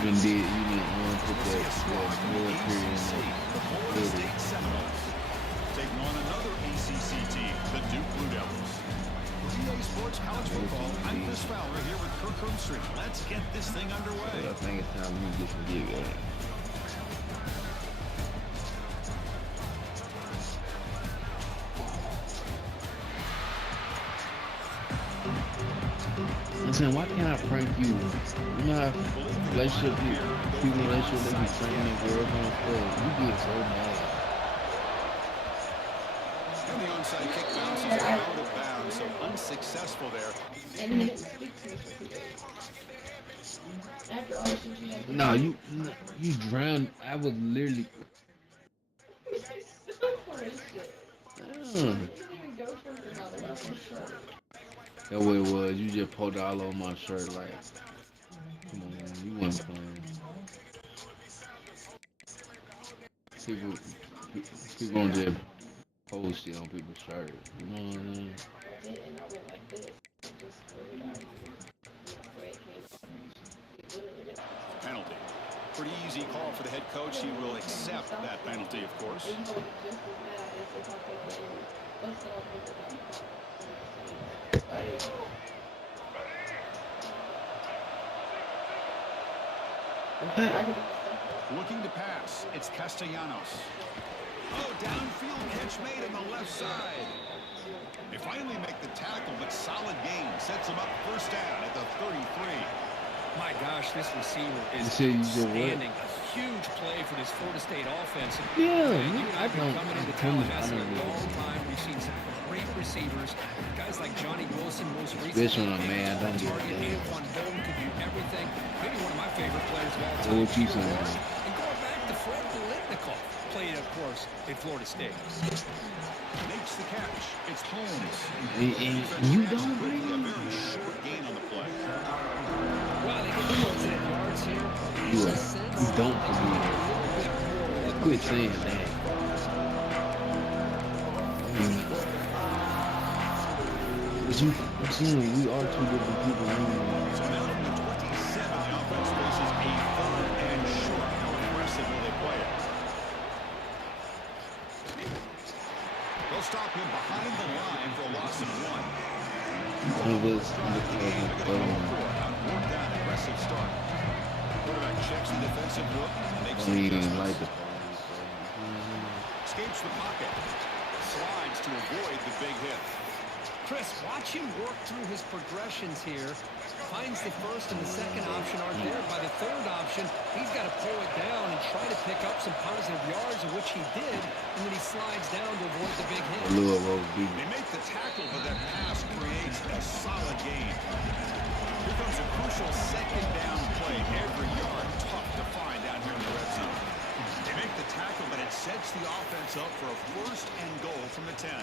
You done did, you done put We'll see that, a that squad from the blood period in ACC, the Florida that State Seminoles, taking on another ACC team, the Duke Blue Devils. For EA Sports College Football, I'm Chris ACC. Fowler here with Kirk Herbstreit. Let's get this thing underway. But I think it's time we get some gig on it. I'm saying, why can't I prank you? You know how relationship people relationship they be pranking their girls and stuff. You get so mad. And the onside kick bounces out of bounds, so unsuccessful there. No, you drowned. I was literally. Damn. That way it was. You just pulled all over my shirt like, come on, man, you wasn't playing. People, people don't just post shit on people's shirt. You know what I mean? Penalty. Pretty easy call for the head coach. He will accept that penalty, of course. Looking to pass. It's Castellanos. Oh, downfield catch made on the left side. They finally make the tackle, but solid gain. Sets them up first down at the 33. My gosh, this receiver is outstanding. A huge play for this Florida State offense. Yeah, You and I have been coming into Tallahassee a long time. We've seen some great receivers. Guys like Johnny Wilson, most recently. This one, man, don't get target. Antoine Bolden could do everything. Maybe one of my favorite players of all time. What you saying? And going back to Fred Biletnikoff, played, of course, in Florida State. Makes the catch. It's Holmes. And you don't agree? A very short gain on the play. Well, they get close at yards here. You don't forget. Quit saying that. But I'm saying we are two different people. So now from the 27, the offense faces a 3rd and short. How aggressive will they play it? They'll stop him behind the line for a loss of 1. Down, aggressive start. Quarterback checks the defensive look, makes the adjustments. Escapes the pocket. Slides to avoid the big hit. Chris, watch him work through his progressions here. Finds the first and the second option aren't there. By the third option, he's got to pull it down and try to pick up some positive yards, of which he did, and then he slides down to avoid the big hit. They make the tackle, but that pass creates a solid gain. Here comes a crucial second down play. Every yard tough to find down here in the red zone. They make the tackle, but it sets the offense up for a 1st and goal from the 10.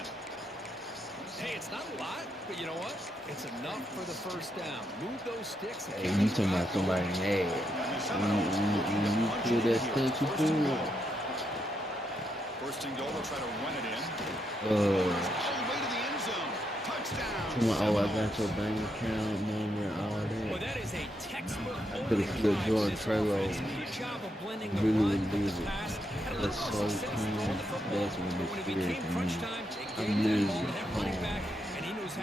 Hey, it's not a lot, but you know what? It's enough for the first down. Move those sticks. And hey, you talking about somebody mad. When you feel that stench, you feel it. 1st and goal, they'll try to run it in. All the way to the end zone. Touchdown. I got your bank account number and all that. Well, that is a textbook. I could have flipped Jordan Trello. Really lose it. That's so cool. That's when it's weird for me. I'm losing home.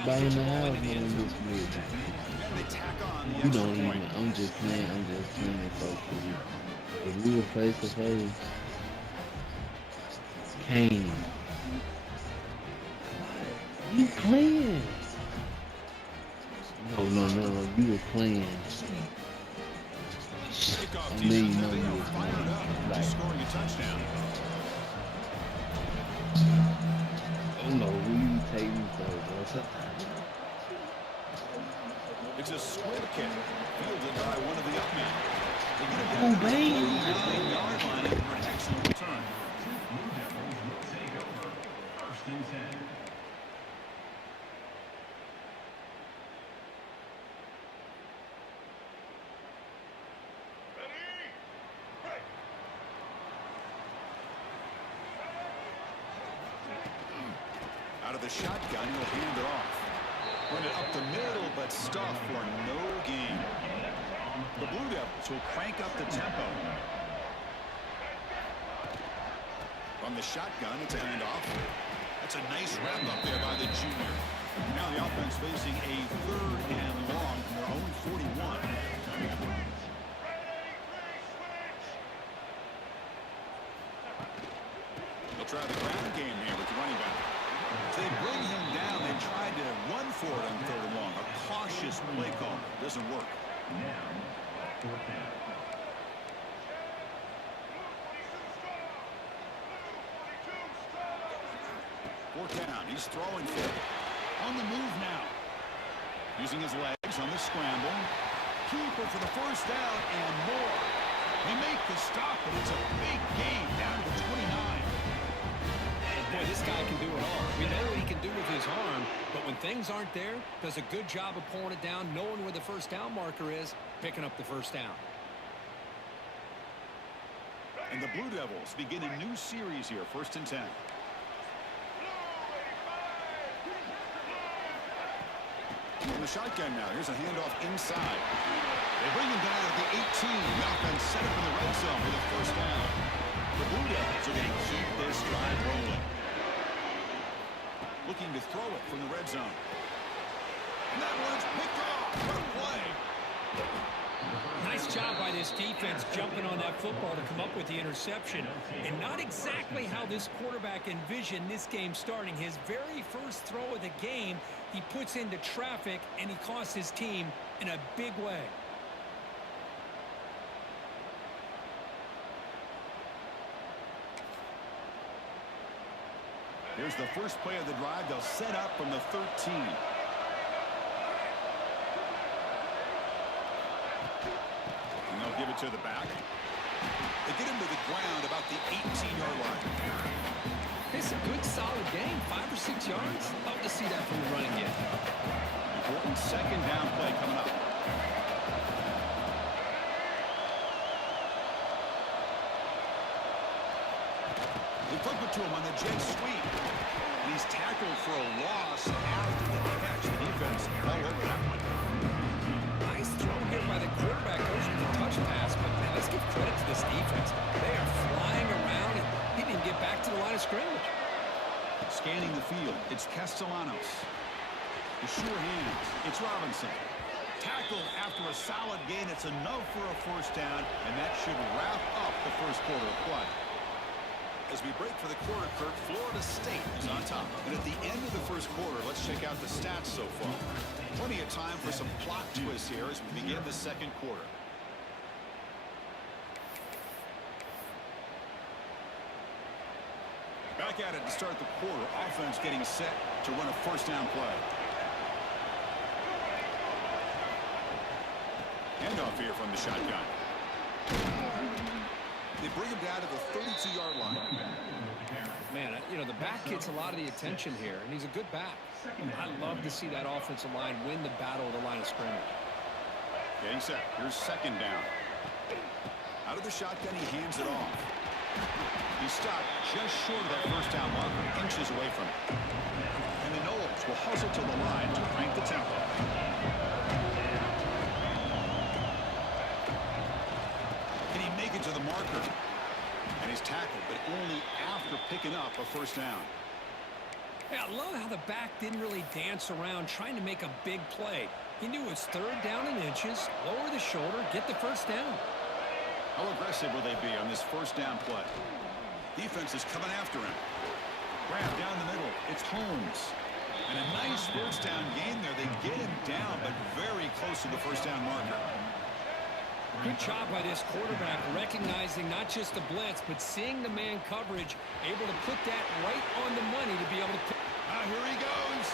Buying the house when it's weird. You don't even. I'm just playing. Folks. If we were face to face, Kane. You playing? No. You were playing. I mean, you were playing. Like, scoring a touchdown. I don't know who you take me for, bro. It's a square kick, fielded by one of the up men. Oh, baby. 9-yard line for an excellent return. Out of the shotgun, he'll hand it off. Run it up the middle, but stuff for no gain. The Blue Devils will crank up the tempo. From the shotgun, it's a handoff. That's a nice wrap up there by the junior. Now the offense facing a 3rd and long from their own 41. They'll try the ground game here with the running back. So they bring him down. They tried to run for it on 3rd and long. A cautious play call. Doesn't work. Fourth down. He's throwing for it. On the move now. Using his legs on the scramble. Keeper for the first down and more. They make the stop, and it's a big gain down to the 29. Boy, this guy can do it all. We know what he can do with his arm, but when things aren't there, does a good job of pulling it down, knowing where the first down marker is, picking up the first down. And the Blue Devils begin a new series here, 1st and 10. On the shotgun now, here's a handoff inside. They bring him down at the 18. The offense set up in the red zone with a first down. The Blue Devils are going to keep this drive rolling. Looking to throw it from the red zone. And that one's picked off. What a play. Nice job by this defense jumping on that football to come up with the interception. And not exactly how this quarterback envisioned this game starting. His very first throw of the game, he puts into traffic, and he costs his team in a big way. Here's the first play of the drive. They'll set up from the 13. And they'll give it to the back. They get him to the ground about the 18-yard line. It's a good, solid game. 5 or 6 yards. Love to see that from the running game. Important second down play coming up. They flip it to him on the jet sweep. And he's tackled for a loss after the catch. The defense all over that one. Nice throw here by the quarterback. Goes with the touch pass. But, man, let's give credit to this defense. They are flying around, and he didn't get back to the line of scrimmage. Scanning the field, it's Castellanos. The sure hands, it's Robinson. Tackled after a solid gain. It's enough for a first down, and that should wrap up the first quarter of play. As we break for the quarter, Kirk, Florida State is on top. And at the end of the first quarter, let's check out the stats so far. Plenty of time for some plot twists here as we begin the second quarter. Back at it to start the quarter. Offense getting set to run a first down play. Handoff here from the shotgun. They bring him down to the 32-yard line. Man, you know, the back gets a lot of the attention here, and he's a good back. I love to see that offensive line win the battle of the line of scrimmage. Getting set. Here's second down. Out of the shotgun, he hands it off. He stopped just short of that first down marker, inches away from it. And the Noles will hustle to the line to crank the tempo. Can he make it to the marker? And he's tackled, but only after picking up a first down. Hey, I love how the back didn't really dance around trying to make a big play. He knew it was third down and inches, lower the shoulder, get the first down. How aggressive will they be on this first down play? Defense is coming after him. Grab down the middle. It's Holmes. And a nice first down gain there. They get him down, but very close to the first down marker. Good job by this quarterback, recognizing not just the blitz, but seeing the man coverage, able to put that right on the money to be able to put. Here he goes.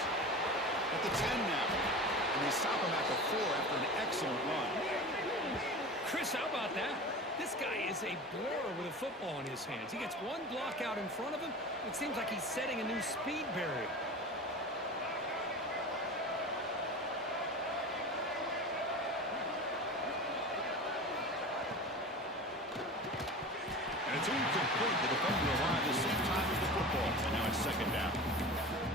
At the 10 now. And they stop him at the 4 after an excellent run. Chris, how about that? This guy is a blur with a football in his hands. He gets one block out in front of him. It seems like he's setting a new speed barrier. And it's incomplete. The defender arrived the same time as the football. And now it's second down.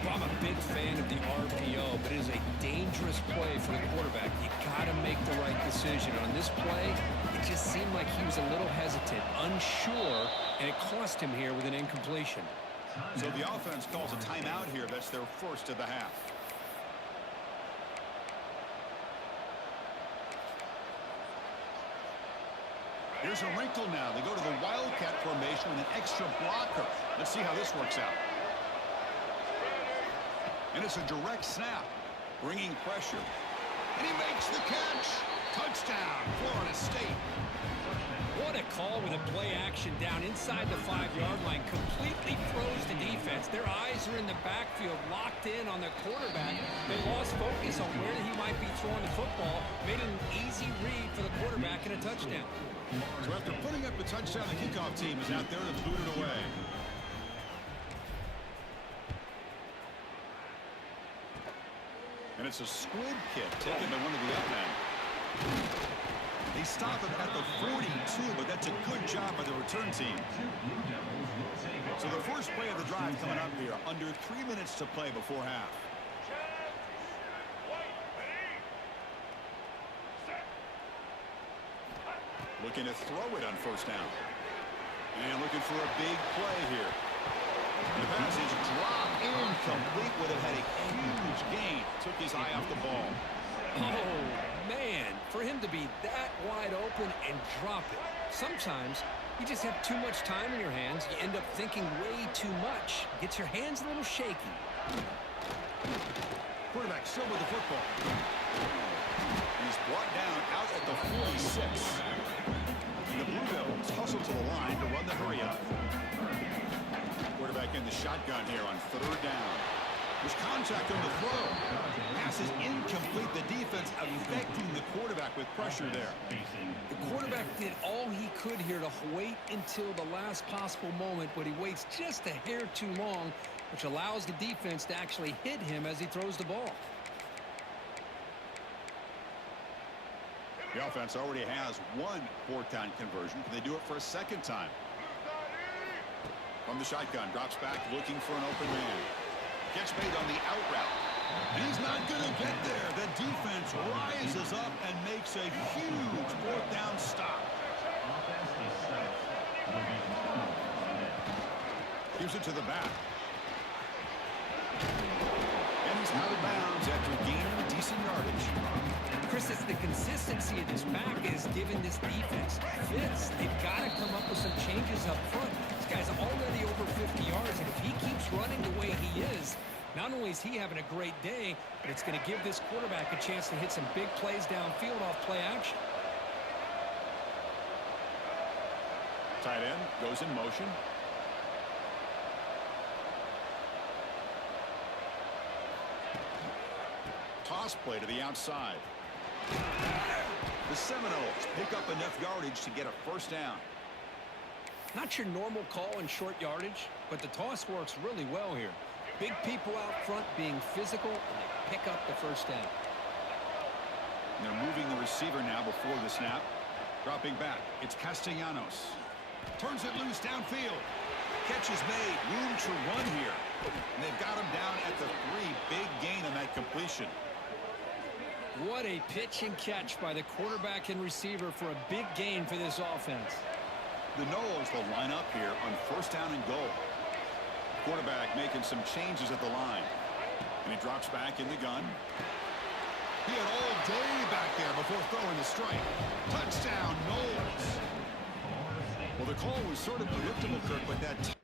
Well, I'm a big fan of the RPO, but it is a dangerous play for the quarterback. You got to make the right decision. On this play, it just seemed like he was a little hesitant, unsure, and it cost him here with an incompletion. So the offense calls a timeout here. That's their first of the half. Here's a wrinkle now. They go to the Wildcat formation with an extra blocker. Let's see how this works out. And it's a direct snap, bringing pressure. And he makes the catch. Touchdown, Florida State. What a call with a play action down inside the 5-yard line. Completely froze the defense. Their eyes are in the backfield, locked in on the quarterback. They lost focus on where he might be throwing the football. Made an easy read for the quarterback and a touchdown. So after putting up a touchdown, the kickoff team is out there to boot it away. And it's a squib kick taken by one of the up men. They stop it at the 42, but that's a good job by the return team. So the first play of the drive coming up here. Under 3 minutes to play before half. Looking to throw it on first down. And looking for a big play here. The pass is dropped incomplete. Would have had a huge gain. Took his eye off the ball. Oh, man. For him to be that wide open and drop it. Sometimes you just have too much time in your hands. You end up thinking way too much. Gets your hands a little shaky. Quarterback still with the football. He's brought down out at the 46. And the Blue Devils hustle to the line to run the hurry up. Quarterback in the shotgun here on third down. There's contact on the throw. Pass is incomplete. The defense affecting the quarterback with pressure there. The quarterback did all he could here to wait until the last possible moment, but he waits just a hair too long, which allows the defense to actually hit him as he throws the ball. The offense already has one fourth-down conversion. Can they do it for a second time? From the shotgun, drops back, looking for an open man. Catch made on the out route. And he's not going to get there. The defense rises up and makes a huge fourth-down stop. Gives it to the back. And he's out of bounds after gaining decent yardage. Chris, it's the consistency of this back is giving this defense fits. They've got to come up with some changes up front. This guy's already over 50 yards, and if he keeps running the way he is, not only is he having a great day, but it's going to give this quarterback a chance to hit some big plays downfield off play action. Tight end goes in motion. Toss play to the outside. The Seminoles pick up enough yardage to get a first down. Not your normal call in short yardage, but the toss works really well here. Big people out front being physical, and they pick up the first down. And they're moving the receiver now before the snap. Dropping back, it's Castellanos. Turns it loose downfield. Catch is made, room to run here. And they've got him down at the 3. Big gain on that completion. What a pitch and catch by the quarterback and receiver for a big gain for this offense. The Noles will line up here on first down and goal. Quarterback making some changes at the line. And he drops back in the gun. He had all day back there before throwing the strike. Touchdown, Noles. Well, the call was sort of predictable, Kirk, but that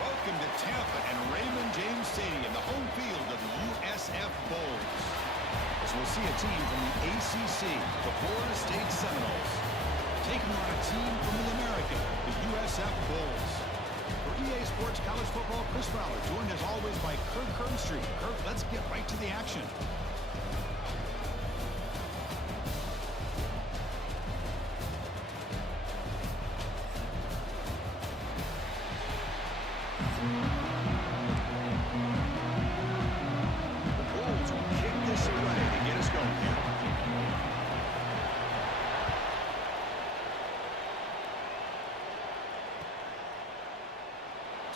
Welcome to Tampa and Raymond James Stadium, the home field of the USF Bulls. As we'll see a team from the ACC, the Florida State Seminoles, taking on a team from the American, the USF Bulls. For EA Sports College Football, Chris Fowler, joined as always by Kirk Kernstreet. Kirk, let's get right to the action.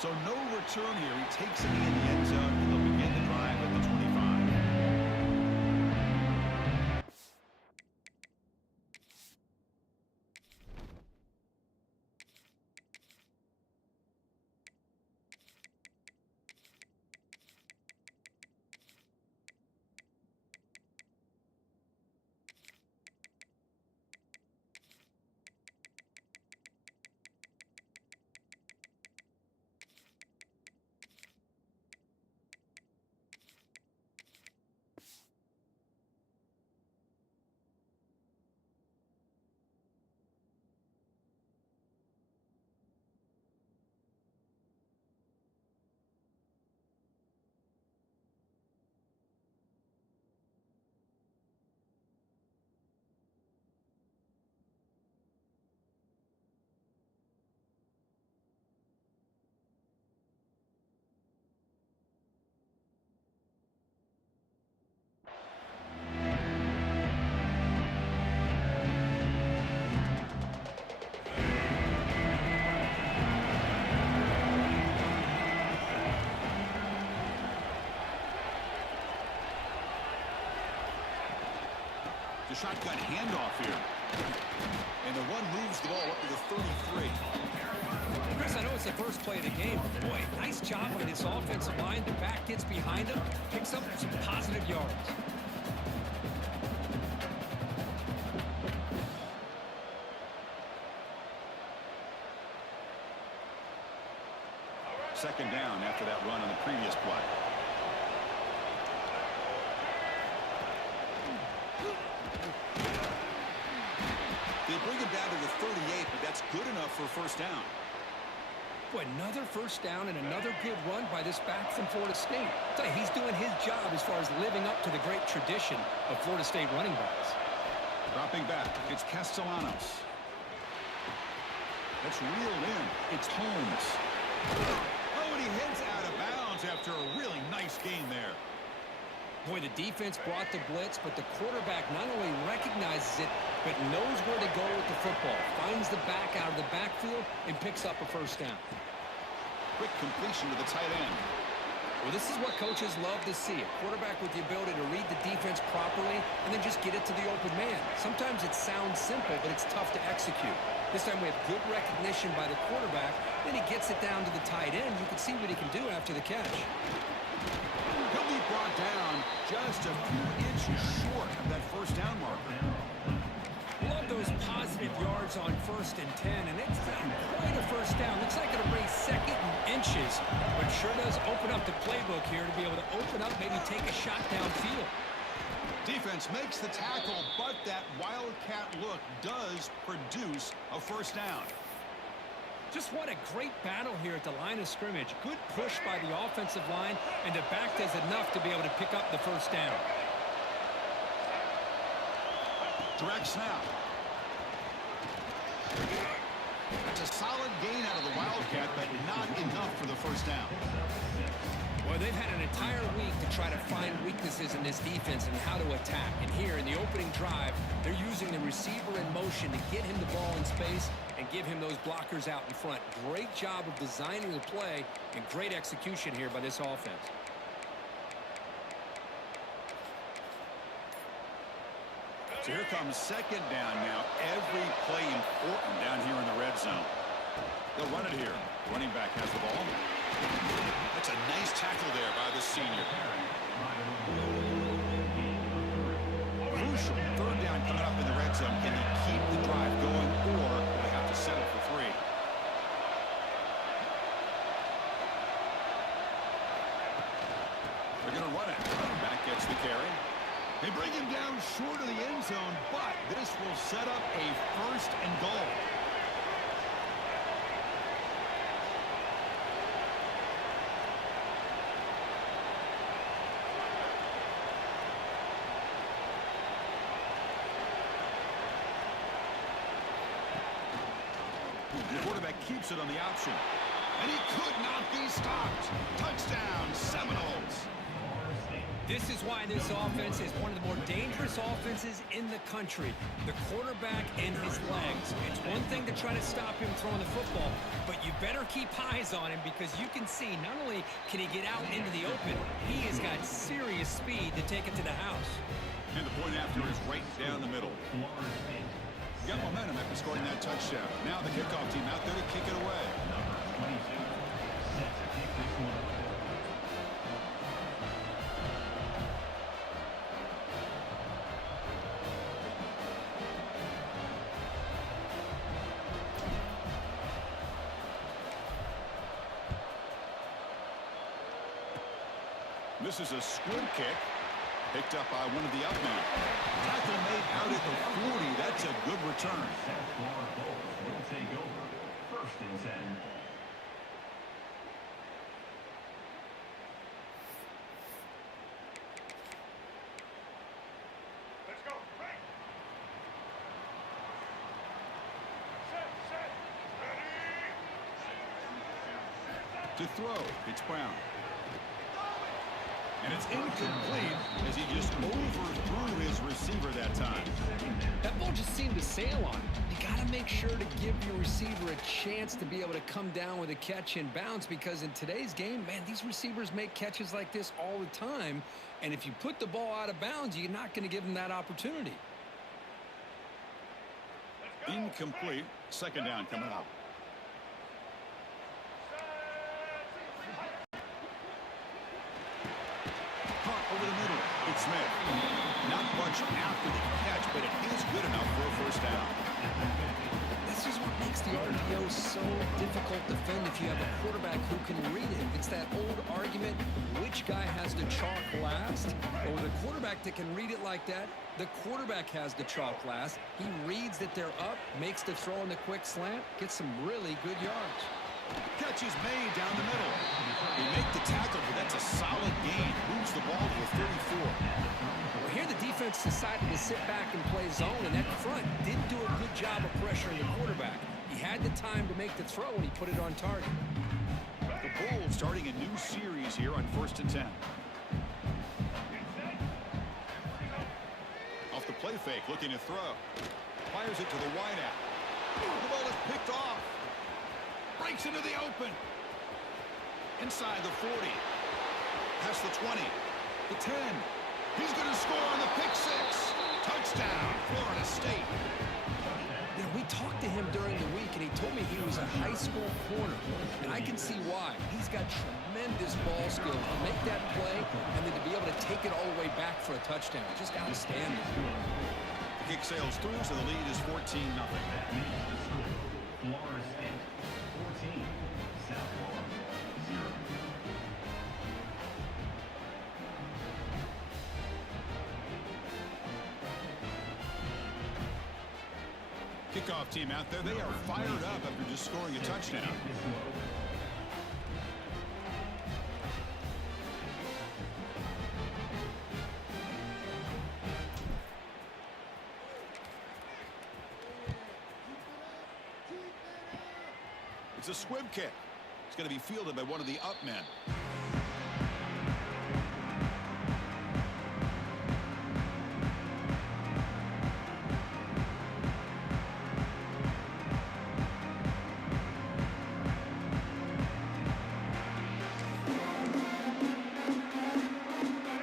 So no return here. He takes it in the end zone, and they'll begin the drive at the 25. The shotgun handoff here. And the one moves the ball up to the 33. Chris, I know it's the first play of the game, but boy, nice job by this offensive line. The back gets behind him, picks up some positive yards. Second down after that run on the previous play. They bring him down to the 38, but that's good enough for a first down. Boy, another first down and another good run by this back from Florida State. I'll tell you, he's doing his job as far as living up to the great tradition of Florida State running backs. Dropping back, it's Castellanos. That's reeled in. It's Holmes. Oh, and he heads out of bounds after a really nice game there. Boy, the defense brought the blitz, but the quarterback not only recognizes it, but knows where to go with the football. Finds the back out of the backfield and picks up a first down. Quick completion to the tight end. Well, this is what coaches love to see. A quarterback with the ability to read the defense properly and then just get it to the open man. Sometimes it sounds simple, but it's tough to execute. This time we have good recognition by the quarterback. Then he gets it down to the tight end. You can see what he can do after the catch. He'll be brought down just a few inches short of that first down marker. Love those positive yards on 1st and 10, and it's not quite a first down. Looks like it'll bring second and inches, but sure does open up the playbook here to be able to open up, maybe take a shot downfield. Defense makes the tackle, but that wildcat look does produce a first down. Just what a great battle here at the line of scrimmage. Good push by the offensive line, and the back does enough to be able to pick up the first down. Direct snap. That's a solid gain out of the wildcat, but not enough for the first down. Well, they've had an entire week to try to find weaknesses in this defense and how to attack. And here in the opening drive, they're using the receiver in motion to get him the ball in space and give him those blockers out in front. Great job of designing the play and great execution here by this offense. So here comes second down now. Every play important down here in the red zone. They'll run it here. Running back has the ball. That's a nice tackle there by the senior. Crucial third down coming up in the red zone. Can he keep the drive going, or will they have to settle for 3? They're going to run it. Running back gets the carry. They bring him down short of the end zone, but this will set up a first and goal. The quarterback keeps it on the option. And he could not be stopped. Touchdown, Seminoles. This is why this offense is one of the more dangerous offenses in the country. The quarterback and his legs. It's one thing to try to stop him throwing the football, but you better keep eyes on him because you can see not only can he get out into the open, he has got serious speed to take it to the house. And the point after is right down the middle. Got momentum after scoring that touchdown. Now the kickoff team out there to kick it away. This is a squib kick. Picked up by one of the up men. Tackle made out at the 40. That's a good return. Will take over. 1st and 10. Let's go. Right. Set. Ready. To throw, it's Brown. And it's incomplete as he just overthrew his receiver that time. That ball just seemed to sail on him. You got to make sure to give your receiver a chance to be able to come down with a catch and bounce because in today's game, man, these receivers make catches like this all the time. And if you put the ball out of bounds, you're not going to give them that opportunity. Incomplete. Second down coming up. Punt over the middle. It's Smith. Not much after the catch, but it is good enough for a first down. This is what makes the RPO so difficult to defend if you have a quarterback who can read it. It's that old argument, which guy has the chalk last? Or the quarterback that can read it like that, the quarterback has the chalk last. He reads that they're up, makes the throw in the quick slant, gets some really good yards. Catch is made down the middle. They make the tackle, but that's a solid gain. Moves the ball to the 34. Well, here the defense decided to sit back and play zone, and that front didn't do a good job of pressuring the quarterback. He had the time to make the throw, and he put it on target. The Bulls starting a new series here on 1st and 10. Off the play fake, looking to throw. Fires it to the wideout. The ball is picked off. Breaks into the open. Inside the 40. Past the 20. The 10. He's going to score on the pick six. Touchdown, Florida State. You know, we talked to him during the week, and he told me he was a high school corner. And I can see why. He's got tremendous ball skills to make that play and then to be able to take it all the way back for a touchdown. Just outstanding. The kick sails through, so the lead is 14-0. Florida State 14, South Florida 0. Kickoff team out there. They are fired up after just scoring a touchdown. It's a squib kick. It's going to be fielded by one of the up men.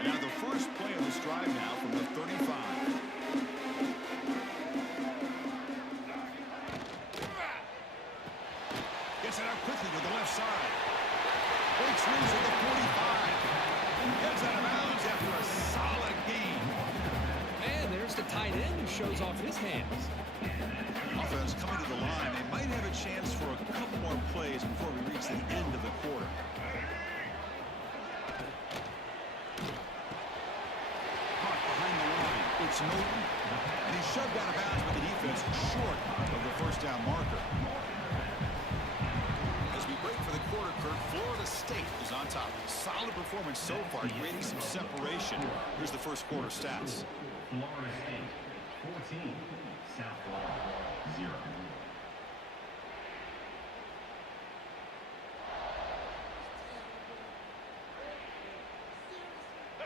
Now the first play of this drive now from the 35. Gets it out quickly to the left side. Breaks loose at the 45. Gets out of bounds after a solid gain. And there's the tight end who shows off his hands. Offense coming to the line. They might have a chance for a couple more plays before we reach the end of the quarter. Caught behind the line. It's Norton. And he's shoved out of bounds by the defense short of the first down marker. As we break for the quarter, Kurt, Florida State is on top. Solid performance so far, creating some separation. Here's the first quarter stats. Florida State 14, South Florida 0.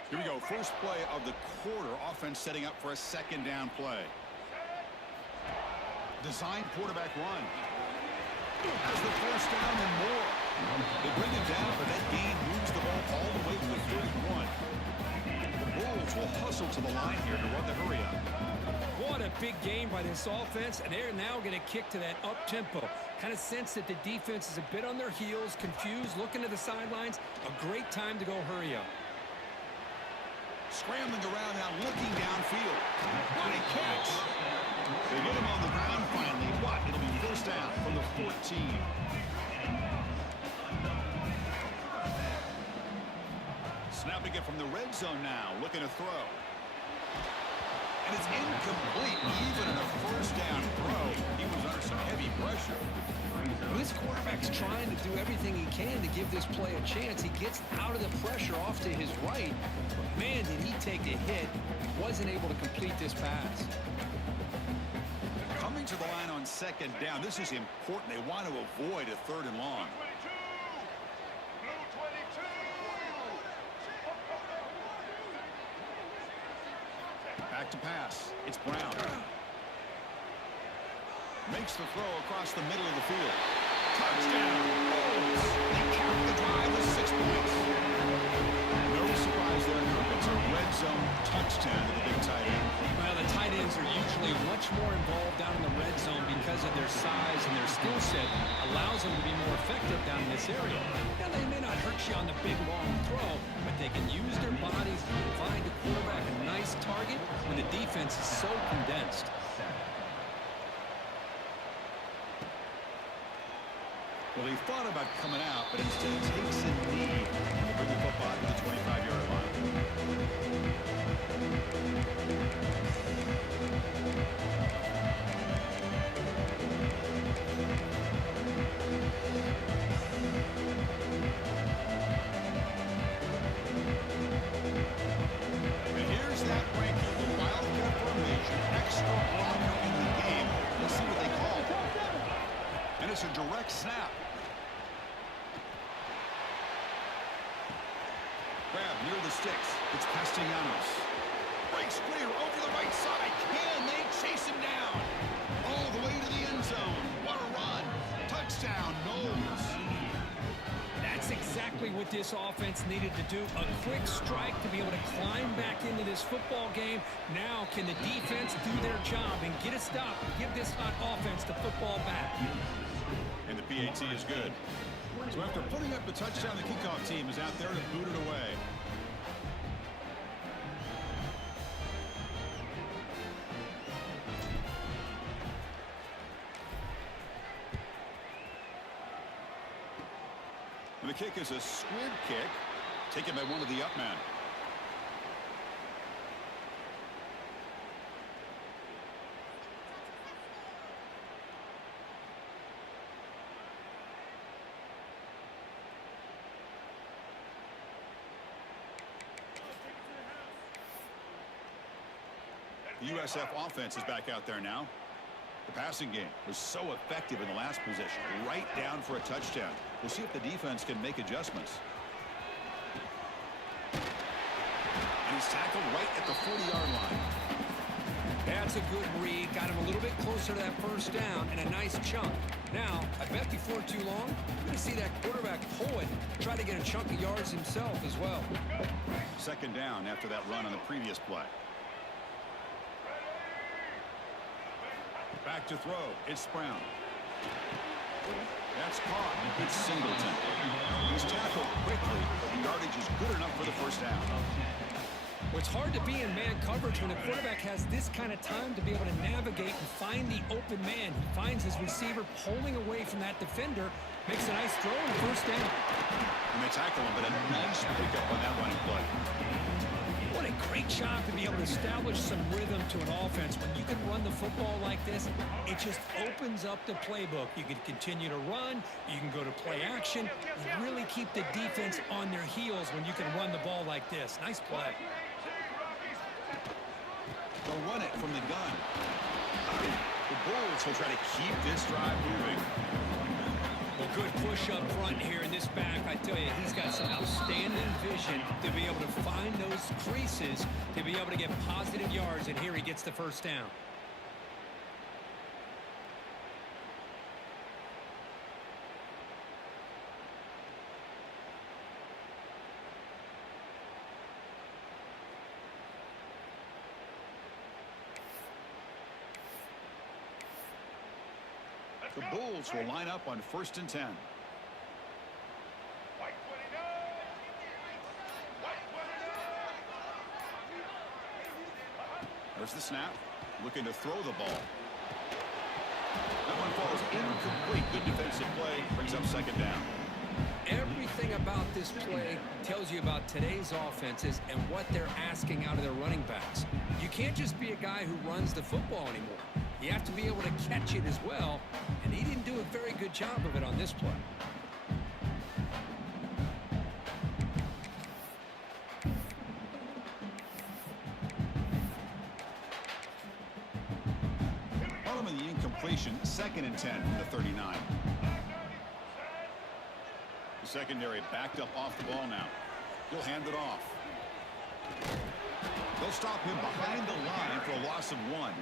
Here we go. First play of the quarter. Offense setting up for a second down play. Designed quarterback run. Has the first down and more. They bring him down, but that gain moves the ball all the way to the 31. The Bulls will hustle to the line here to run the hurry up. What a big game by this offense, and they're now going to kick to that up-tempo. Kind of sense that the defense is a bit on their heels, confused, looking to the sidelines. A great time to go hurry up. Scrambling around now, looking downfield. What a catch! They get him on the ground finally. What? It'll be first down from the 14. Snapping it from the red zone now, looking to throw. And it's incomplete, even in a first down throw. He was under some heavy pressure. This quarterback's trying to do everything he can to give this play a chance. He gets out of the pressure off to his right. But man, did he take a hit. Wasn't able to complete this pass. Coming to the line on second down. This is important. They want to avoid a third and long. Blue 22. Back to pass. It's Brown. Makes the throw across the middle of the field. Touchdown! Bulls! They cap the drive with 6 points. No surprise there. It's a red zone touchdown to the big tight end. Well, the tight ends are usually much more involved down in the red zone their size and their skill set allows them to be more effective down in this area. Now, they may not hurt you on the big, long throw, but they can use their bodies to find the quarterback a nice target when the defense is so condensed. Well, he thought about coming out, but instead takes a knee to bring the football to the 25-yard line. And here's that ranking, the Wildcat formation, extra blocker in the game. Let's see what they call. And it's a direct snap. Grab near the sticks. It's Castellanos. Breaks clear over the right side. Can they chase him down? All the way to the end zone. What a run. Touchdown, Knowles. That's exactly what this offense needed to do. A quick strike to be able to climb back into this football game. Now can the defense do their job and get a stop and give this hot offense the football back? And the PAT is good. So after putting up the touchdown, the kickoff team is out there to boot it away. And the kick is a squib kick, taken by one of the up men. The USF offense is back out there now. The passing game was so effective in the last possession, right down for a touchdown. We'll see if the defense can make adjustments. And he's tackled right at the 40-yard line. That's a good read. Got him a little bit closer to that first down and a nice chunk. Now, I bet before too long, we're going to see that quarterback pull it, try to get a chunk of yards himself as well. Second down after that run on the previous play. Back to throw. It's Brown. That's caught. It's Singleton. He's tackled quickly, but the yardage is good enough for the first down. Well, it's hard to be in man coverage when the quarterback has this kind of time to be able to navigate and find the open man. He finds his receiver pulling away from that defender, makes a nice throw and first down. And they tackle him, but a nice pickup on that running play. What a great job to be able to establish some rhythm to an offense. When you can run the football like this, it just opens up the playbook. You can continue to run. You can go to play action. You really keep the defense on their heels when you can run the ball like this. Nice play. They'll run it from the gun. The Bulls will try to keep this drive moving. Well, good push up front here in this back. I tell you, he's got some outstanding vision to be able to find those creases, to be able to get positive yards, and here he gets the first down. The Bulls will line up on 1st and 10. White 29. White 29. There's the snap. Looking to throw the ball. That one falls incomplete. Good defensive play. Brings up second down. Everything about this play tells you about today's offenses and what they're asking out of their running backs. You can't just be a guy who runs the football anymore. You have to be able to catch it as well, and he didn't do a very good job of it on this play. Bottom of the incompletion, 2nd and 10 from the 39. The secondary backed up off the ball now. He'll hand it off. They'll stop him behind the line for a loss of 1.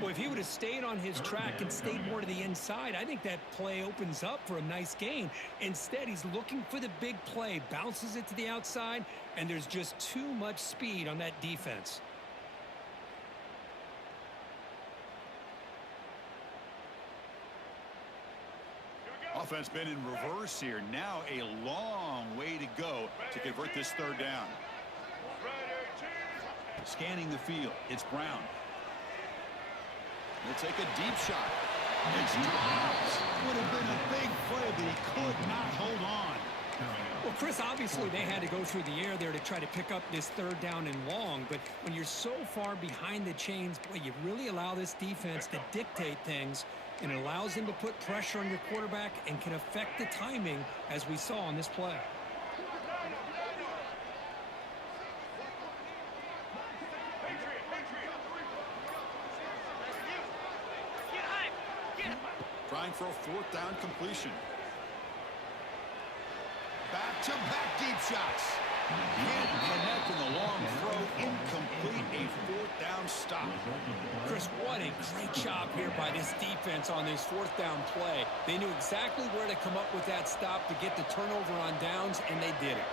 Well, if he would have stayed on his track and stayed more to the inside, I think that play opens up for a nice gain. Instead, he's looking for the big play, bounces it to the outside, and there's just too much speed on that defense. Offense been in reverse here. Now a long way to go to convert this third down. Scanning the field, it's Brown. He'll take a deep shot. It's dropped. Would have been a big play, but he could not hold on. Well, Chris, obviously they had to go through the air there to try to pick up this third down and long, but when you're so far behind the chains, boy, you really allow this defense to dictate things, and it allows them to put pressure on your quarterback and can affect the timing, as we saw on this play. Trying for a fourth down completion. Back-to-back deep shots. Can't connect in the long throw. Incomplete. A fourth down stop. Chris, what a great job here by this defense on this fourth down play. They knew exactly where to come up with that stop to get the turnover on downs, and they did it.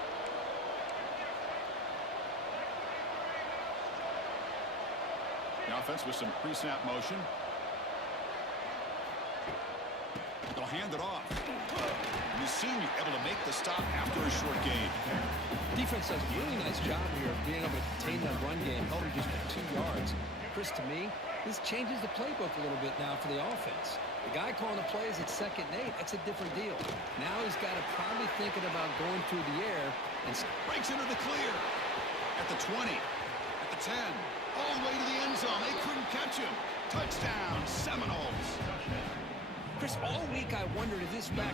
The offense with some pre-snap motion. They'll hand it off. And the senior able to make the stop after a short gain. Defense does a really nice job here of being able to contain that run game, held it just for 2 yards. Chris, to me, this changes the playbook a little bit now for the offense. The guy calling the plays at 2nd and 8, that's a different deal. Now he's got to probably thinking about going through the air and breaks into the clear. At the 20, at the 10, all the way to the end zone. They couldn't catch him. Touchdown, Seminoles. Chris, all week I wondered if this back...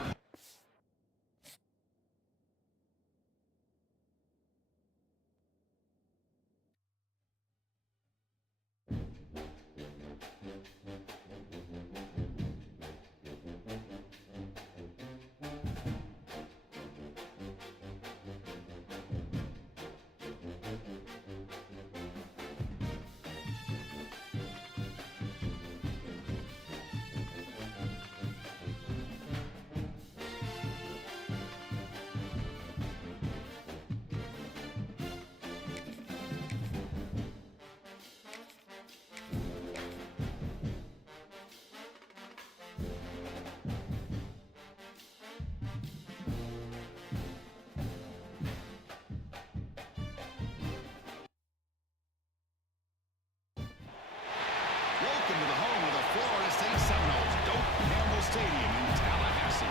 Stadium in Tallahassee.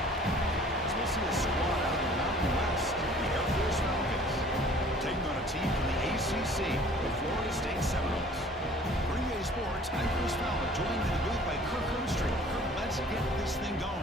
As we'll see a squad out of the Mountain West, the Air Force Falcons, taking on a team from the ACC, the Florida State Seminoles. For EA Sports, I'm Chris Fowler, joined in the booth by Kirk Herbstreit. Kirk, let's get this thing going.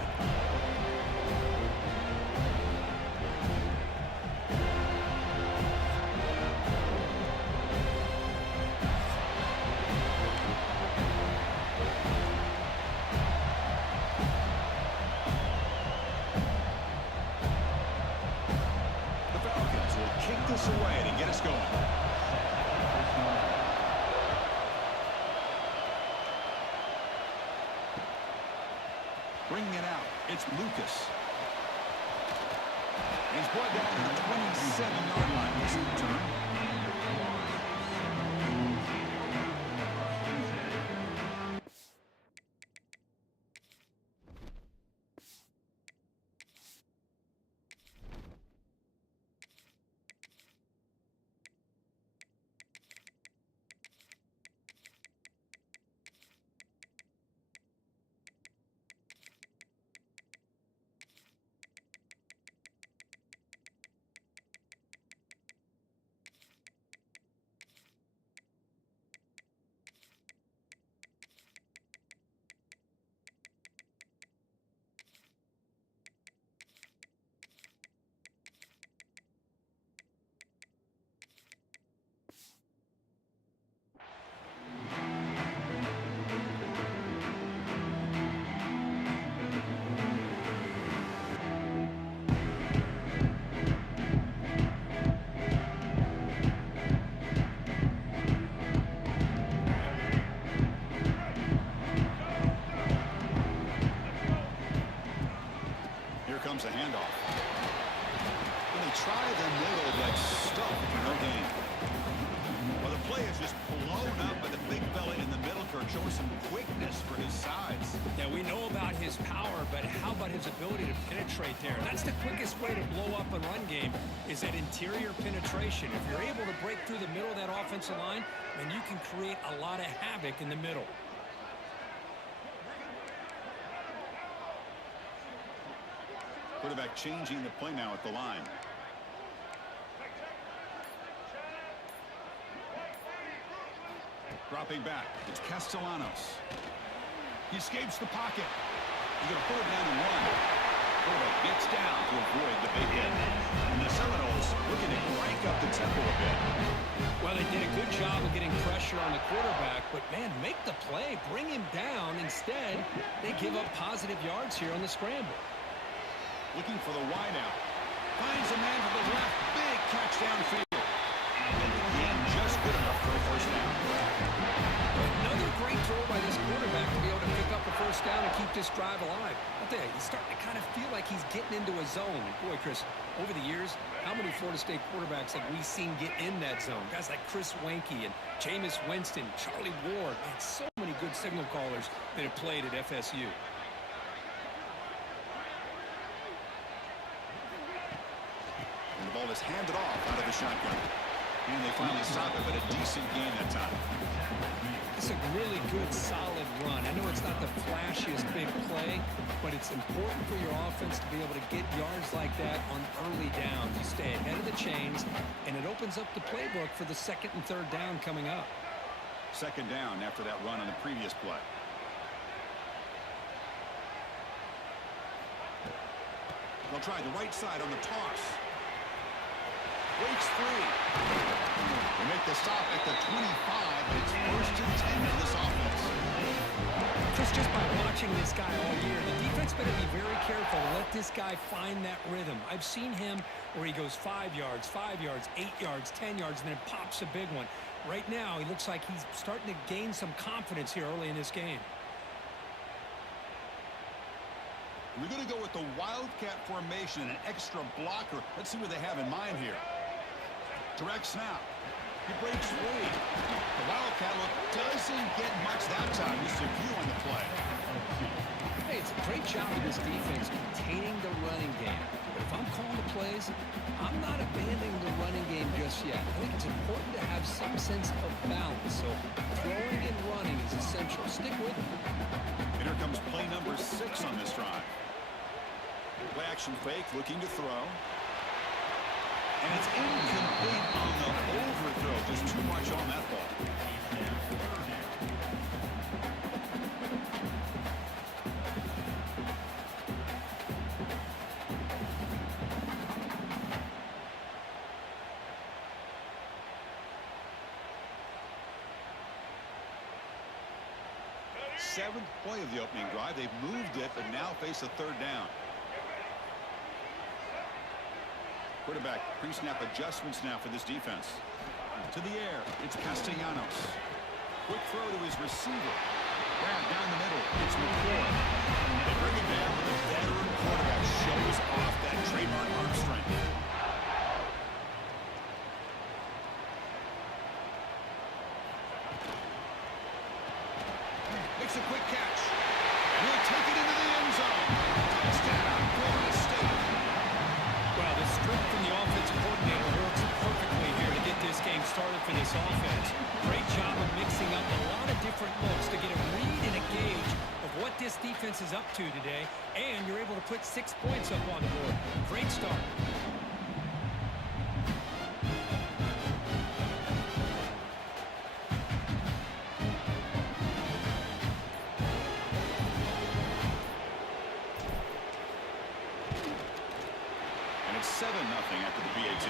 Away to get us going. Bringing it out, it's Lucas. He's brought down to the 27-yard line. This return. Comes a handoff. When they try the middle, but stuck for no gain. Well, the play is just blown up by the big fella in the middle, Kirk, showing some quickness for his size. Yeah, we know about his power, but how about his ability to penetrate there? That's the quickest way to blow up a run game, is that interior penetration. If you're able to break through the middle of that offensive line, then you can create a lot of havoc in the middle. Quarterback changing the play now at the line. Dropping back. It's Castellanos. He escapes the pocket. He's going to pull it down and run. Quarterback gets down to avoid the big hit. And the Seminoles looking to crank up the tempo a bit. Well, they did a good job of getting pressure on the quarterback, but, man, make the play. Bring him down. Instead, they give up positive yards here on the scramble. Looking for the wideout. Finds a man to the left. Big catch downfield. And again, just good enough for a first down. Another great throw by this quarterback to be able to pick up a first down and keep this drive alive. I'll tell you, he's starting to kind of feel like he's getting into a zone. And boy, Chris, over the years, how many Florida State quarterbacks have we seen get in that zone? Guys like Chris Weinke and Jameis Winston, Charlie Ward. Man, so many good signal callers that have played at FSU. And the ball is handed off out of the shotgun. And they finally stop it, but a decent gain that time. It's a really good, solid run. I know it's not the flashiest big play, but it's important for your offense to be able to get yards like that on early downs. You stay ahead of the chains, and it opens up the playbook for the second and third down coming up. Second down after that run on the previous play. They'll try the right side on the toss. Breaks free. They make the stop at the 25, but it's first and 10 for this offense. Chris, just by watching this guy all year, the defense better be very careful to let this guy find that rhythm. I've seen him where he goes 5 yards, 8 yards, 10 yards, and then it pops a big one. Right now, he looks like he's starting to gain some confidence here early in this game. We're going to go with the Wildcat formation and an extra blocker. Let's see what they have in mind here. Direct snap. He breaks free. The Wildcat look doesn't get much that time. Just a few on the play. Hey, it's a great job of this defense containing the running game. But if I'm calling the plays, I'm not abandoning the running game just yet. I think it's important to have some sense of balance. So throwing and running is essential. Stick with it. And here comes play number 6 on this drive. Play action fake, looking to throw. And it's incomplete on the overthrow. Just too much on that ball. Seventh play of the opening drive. They've moved it, but now face a third down. Quarterback pre-snap adjustments now for this defense. To the air, it's Castellanos. Quick throw to his receiver. Grab down the middle, it's McCoy. They bring it down, but the veteran quarterback shows off that trademark arm strength. Makes a quick catch. And he'll take it into the end zone. Touchdown, Florida State. Well, the strength from the offensive coordinator works perfectly here to get this game started for this offense. Great job of mixing up a lot of different looks to get a read and a gauge of what this defense is up to today, and you're able to put 6 points up on the board. Great start. And it's 7-0 after the PAT.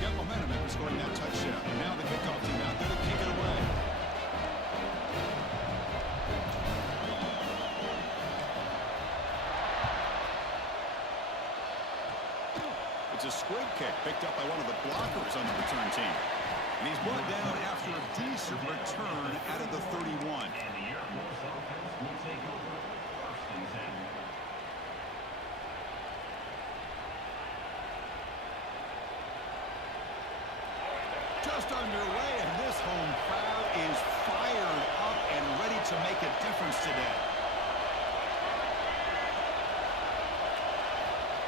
Got momentum after scoring that touchdown. And now the kickoff team out there to kick it away. It's a squib kick picked up by one of the blockers on the return team. And he's brought down after a decent return out of the 31. And the Air Force offense will take over. First and 10. Just underway, and this home crowd is fired up and ready to make a difference today.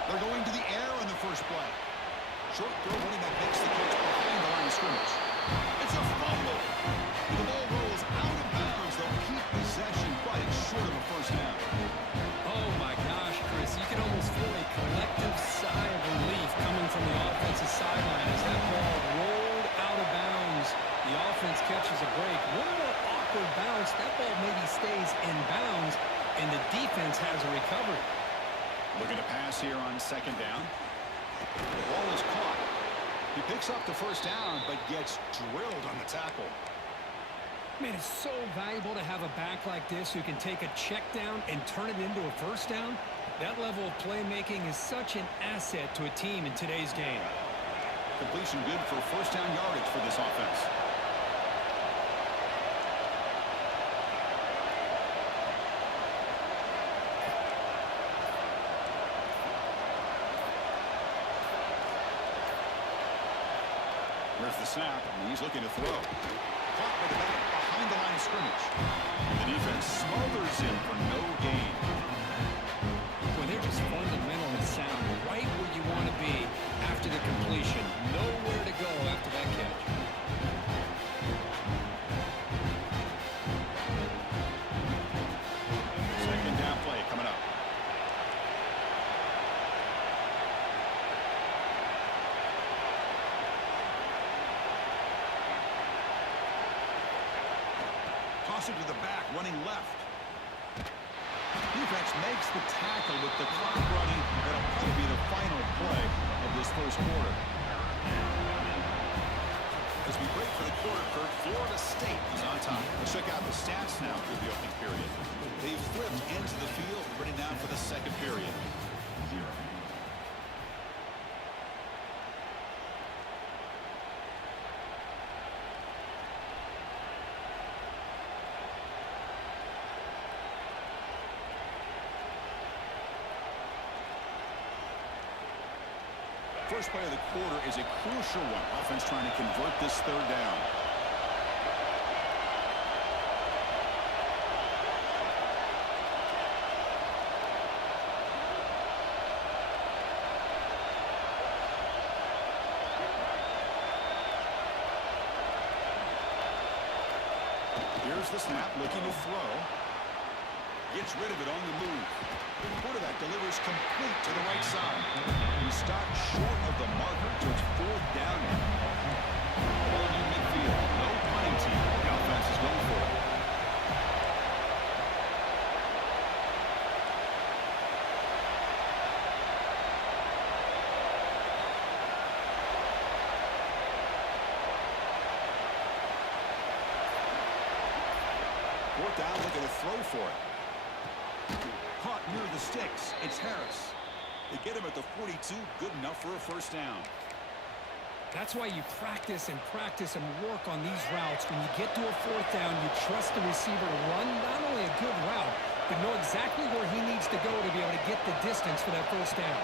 They're going to the air on the first play. Short throw running that makes the catch behind the line of scrimmage. It's a fumble. The ball rolls out of bounds. They'll keep possession, but it's short of a first down. Oh my gosh, Chris, you can almost feel a collective sigh of relief coming from the offensive sideline as that ball rolled out of bounds. The offense catches a break. One more awkward bounce, that ball maybe stays in bounds, and the defense has a recovery. Looking to pass here on second down. The ball is caught. He picks up the first down, but gets drilled on the tackle. Man, it's so valuable to have a back like this who can take a check down and turn it into a first down. That level of playmaking is such an asset to a team in today's game. Completion good for first down yardage for this offense. There's the snap, and he's looking to throw. Caught by the back behind the line of scrimmage. The defense smothers him for no gain. When they're just fundamentally sound, right where you want to be after the completion. Nowhere to go after that catch. Second down play coming up. Toss it to the back, running left. Defense makes the tackle with the clock running. That'll probably be the final play of this first quarter. As we break for the quarter, Kurt, Florida State is on top. Let's check out the stats now through the opening period. They've flipped into the field, ready now for the second period. 0. First play of the quarter is a crucial one. Offense trying to convert this third down. Here's the snap, looking to throw. Gets rid of it on the move. The quarterback delivers complete to the right side. He stopped short of the marker, so it's fourth down now. Ball near midfield. No punting team. The offense is going for it. Fourth down, looking to throw for it. Caught near the sticks. It's Harris. They get him at the 42. Good enough for a first down. That's why you practice and work on these routes. When you get to a fourth down, you trust the receiver to run not only a good route, but know exactly where he needs to go to be able to get the distance for that first down.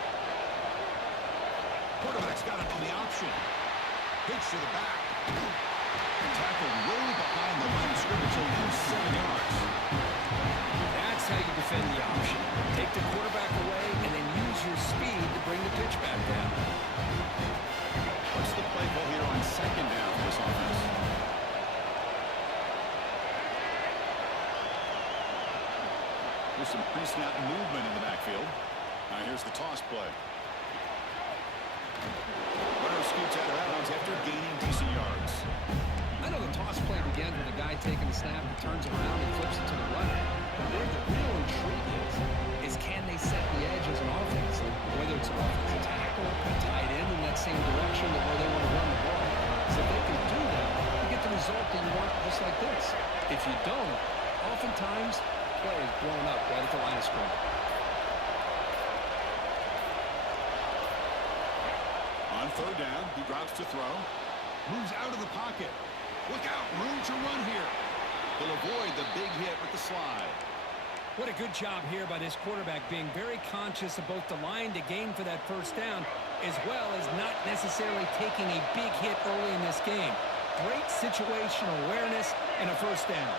Quarterback's got it on the option. Pitch to the back. Tackled way behind the line of scrimmage. He'll lose 7 yards. That's how you defend the option. Take the quarterback away and then use your speed to bring the pitch back down. What's the play call here on second down for this offense? There's some pre-snap movement in the backfield. Now here's the toss play. Runner scoots out of bounds after gaining decent yards. I know the toss play begins with a guy taking the snap and turns around and flips it to the runner. But where the real intrigue is can they set the edge as an offense? Whether it's an offensive tackle, a tight end in that same direction to where they want to run the ball. So if they can do that, you get the result that you want just like this. If you don't, oftentimes, play is blown up right at the line of scrimmage. On third down, he drops to throw. Moves out of the pocket. Look out, room to run here. He'll avoid the big hit with the slide. What a good job here by this quarterback, being very conscious of both the line to gain for that first down, as well as not necessarily taking a big hit early in this game. Great situational awareness and a first down.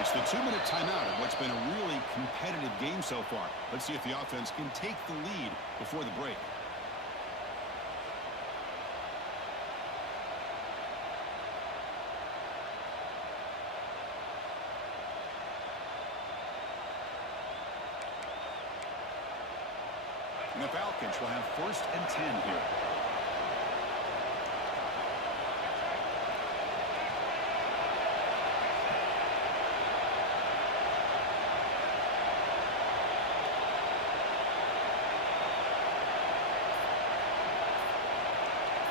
It's the 2-minute timeout in what's been a really competitive game so far. Let's see if the offense can take the lead before the break. And the Falcons will have 1st and 10 here.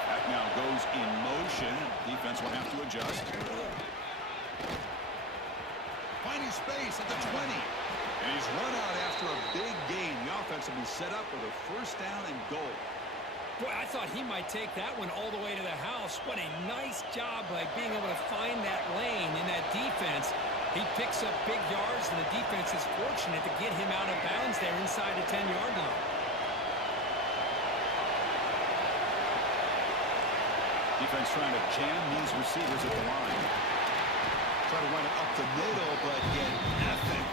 Back now goes in motion. Defense will have to adjust. Finding space at the 20. And he's run out after a big gain. The offense will be set up with a 1st down and goal. Boy, I thought he might take that one all the way to the house. What a nice job by being able to find that lane in that defense. He picks up big yards, and the defense is fortunate to get him out of bounds there inside the 10-yard line. Defense trying to jam these receivers at the line. Try to run it up the middle, but get nothing.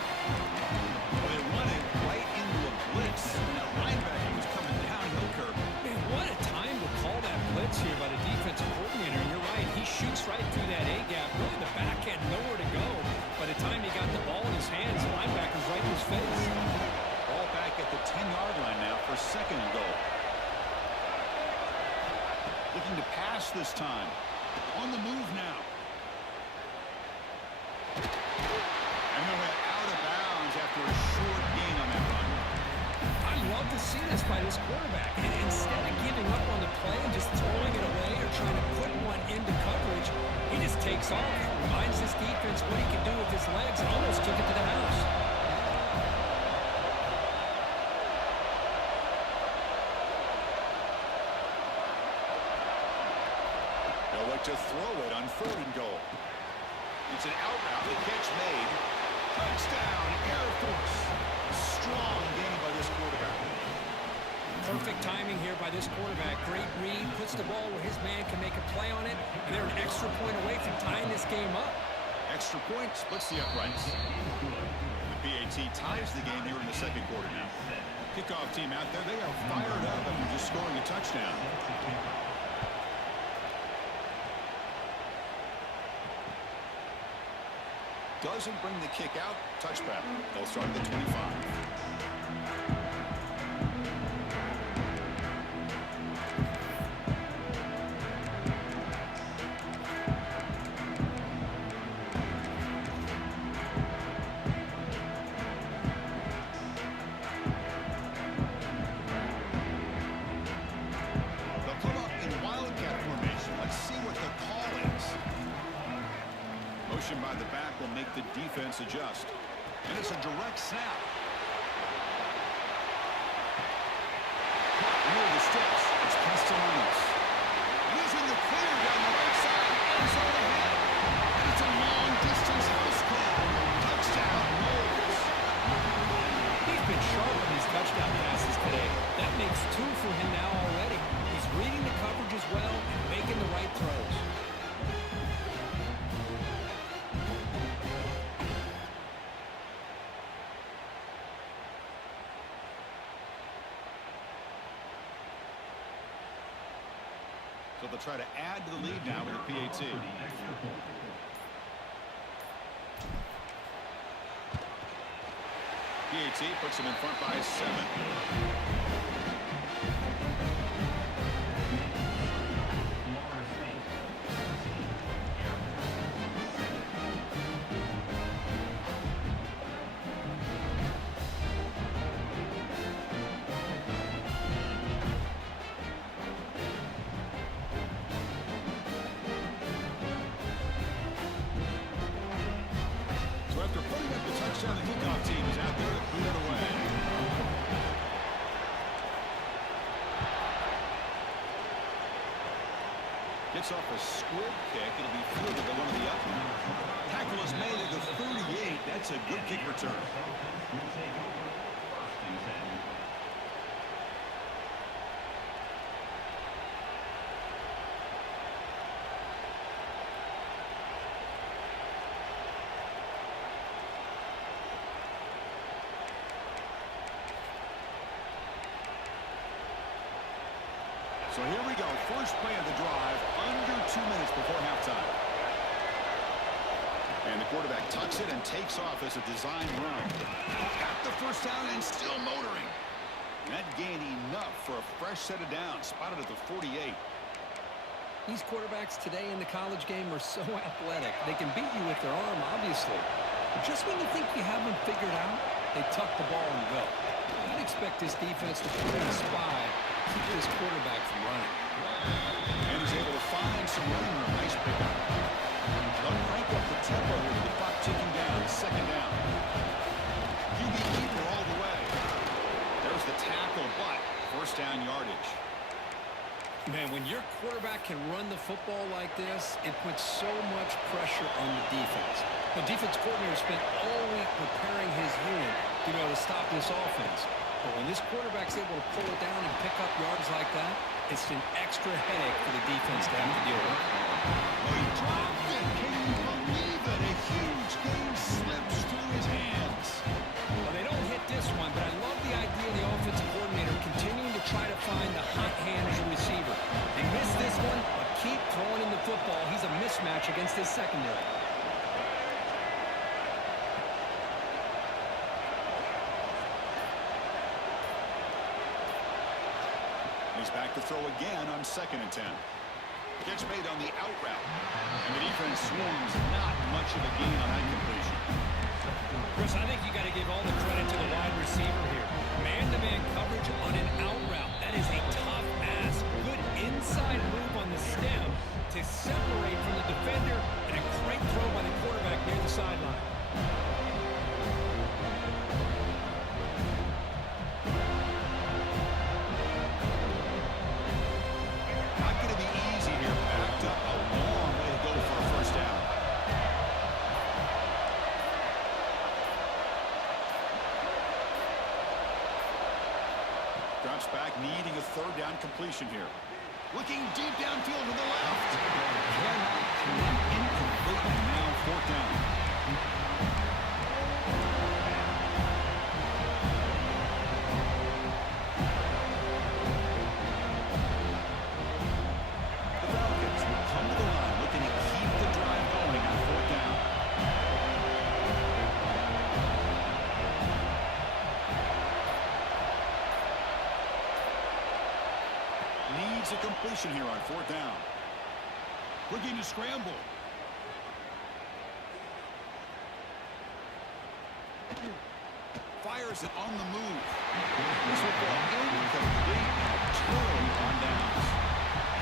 They run it right into a blitz. And that linebacker was coming downhill curve. Man, what a time to call that blitz here by the defensive coordinator. And you're right, he shoots right through that A-gap. Really, the back had nowhere to go. By the time he got the ball in his hands, the linebacker's right in his face. Ball back at the 10-yard line now for 2nd and goal. Looking to pass this time. On the move now. And they'll head out of bounds after a short gain on that run. I love to see this by this quarterback. And instead of giving up on the play and just throwing it away or trying to put one into coverage, he just takes off, reminds his defense what he can do with his legs, and almost took it to the house. They'll look to throw it on 3rd and goal. It's an out route, the catch made. Touchdown, Air Force. Strong game by this quarterback. Perfect timing here by this quarterback. Great read, puts the ball where his man can make a play on it, and they're an extra point away from tying this game up. Extra point splits the uprights. The PAT ties the game here in the 2nd quarter now. Kickoff team out there, they are fired up after just scoring a touchdown. Doesn't bring the kick out. Touchback. They'll start at the 25. They'll come up in wildcat formation. Let's see what the call is. Motion by the back will make the defense adjust. And it's a direct snap. Near the sticks, it's Castellanos. Using the clear down the right side. Ends on the head. And it's a long-distance house call. Touchdown, Wolves. He's been sharp on his touchdown passes today. That makes 2 for him now already. He's reading the coverage as well and making the right throws. So they'll try to add to the lead now with the PAT. PAT puts them in front by 7. Touchdown, the kickoff team is out there to clear it away. gets off a squib kick. It'll be fielded to one of the up. Tackle is made at the 38. That's a good kick return. Will take over first and 10. So here we go. First play of the drive, under 2 minutes before halftime. And the quarterback tucks it and takes off as a design run. Got the first down and still motoring. That gained enough for a fresh set of downs. Spotted at the 48. These quarterbacks today in the college game are so athletic. They can beat you with their arm, obviously. But just when you think you have them figured out, they tuck the ball and go. I'd expect this defense to put in a spy, keep this quarterback from running. And he's able to find some running room. Nice pickup. They'll crank up the tempo here with the clock ticking down. Second down. QB keeper all the way. There's the tackle, but first down yardage. Man, when your quarterback can run the football like this, it puts so much pressure on the defense. The defense coordinator spent all week preparing his unit to be able to stop this offense. But when this quarterback's able to pull it down and pick up yards like that, it's an extra headache for the defense to have to deal with. Oh, he dropped it. Can you believe it? A huge game slips through his hands. Well, they don't hit this one, but I love the idea of the offensive coordinator continuing to try to find the hot hand as a receiver. They missed this one, but keep throwing him the football. He's a mismatch against his secondary. He's back to throw again on 2nd and 10. Catch made on the out route. And the defense swarms not much of a gain on that completion. Chris, I think you got to give all the credit to the wide receiver here. Man-to-man coverage on an out route. That is a tough ask. Good inside move on the stem to separate from the defender, and a great throw by the quarterback near the sideline. Not going to be easy here. Backed up a long way to go for a first down. Drops back, needing a third down completion here. Looking deep downfield to the left. Incomplete, and now fourth down. The Falcons will come to the line, looking to keep the drive going on fourth down. Needs a completion here on fourth down. Looking to scramble. Fires it on the move. This will go incomplete and turned on downs.